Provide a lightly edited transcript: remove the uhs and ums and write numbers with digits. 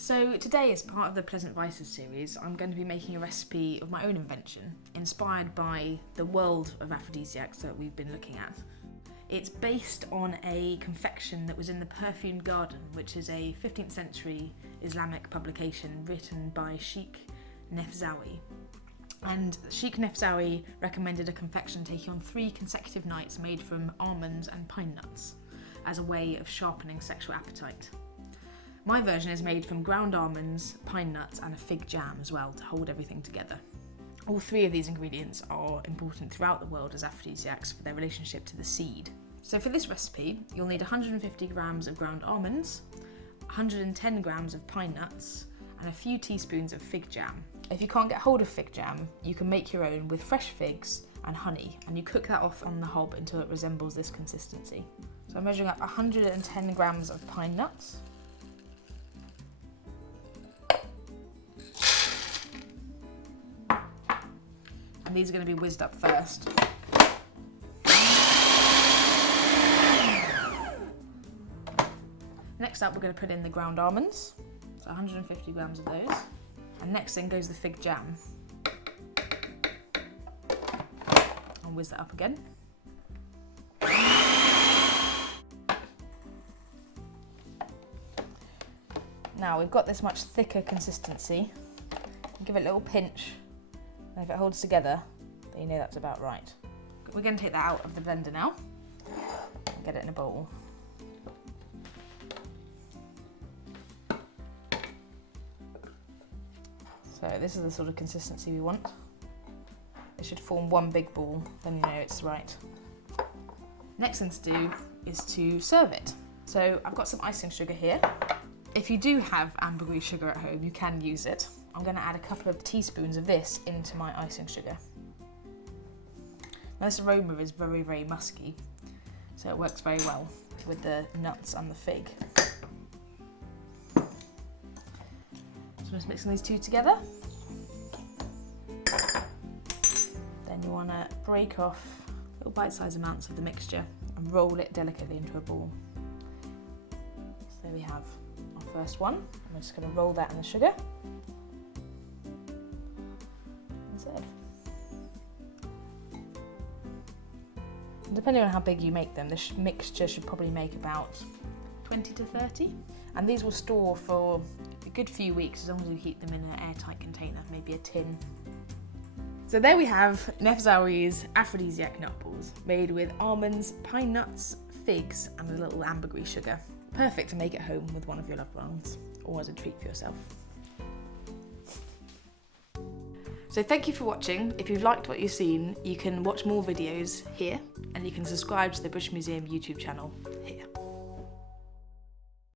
So today, as part of the Pleasant Vices series, I'm going to be making a recipe of my own invention, inspired by the world of aphrodisiacs that we've been looking at. It's based on a confection that was in the Perfumed Garden, which is a 15th century Islamic publication written by Sheikh Nefzawi. And Sheikh Nefzawi recommended a confection taking on 3 consecutive nights made from almonds and pine nuts as a way of sharpening sexual appetite. My version is made from ground almonds, pine nuts and a fig jam as well to hold everything together. All 3 of these ingredients are important throughout the world as aphrodisiacs for their relationship to the seed. So for this recipe, you'll need 150 grams of ground almonds, 110 grams of pine nuts and a few teaspoons of fig jam. If you can't get hold of fig jam, you can make your own with fresh figs and honey, and you cook that off on the hob until it resembles this consistency. So I'm measuring up 110 grams of pine nuts, and these are going to be whizzed up first. Next up, we're going to put in the ground almonds, so 150 grams of those. And next in goes the fig jam. I'll whiz that up again. Now we've got this much thicker consistency. Give it a little pinch. And if it holds together, then you know that's about right. We're going to take that out of the blender now and get it in a bowl. So this is the sort of consistency we want. It should form one big ball, then you know it's right. Next thing to do is to serve it. So I've got some icing sugar here. If you do have ambergris sugar at home, you can use it. I'm going to add a couple of teaspoons of this into my icing sugar. Now this aroma is very, very musky, so it works very well with the nuts and the fig. So I'm just mixing these 2 together. Then you want to break off little bite-sized amounts of the mixture and roll it delicately into a ball. So there we have our first one. I'm just going to roll that in the sugar. Depending on how big you make them, this mixture should probably make about 20 to 30. And these will store for a good few weeks as long as you keep them in an airtight container, maybe a tin. So there we have Nefzawi's aphrodisiac nut balls, made with almonds, pine nuts, figs and a little ambergris sugar. Perfect to make at home with one of your loved ones, or as a treat for yourself. So thank you for watching. If you've liked what you've seen, you can watch more videos here, and you can subscribe to the British Museum YouTube channel here.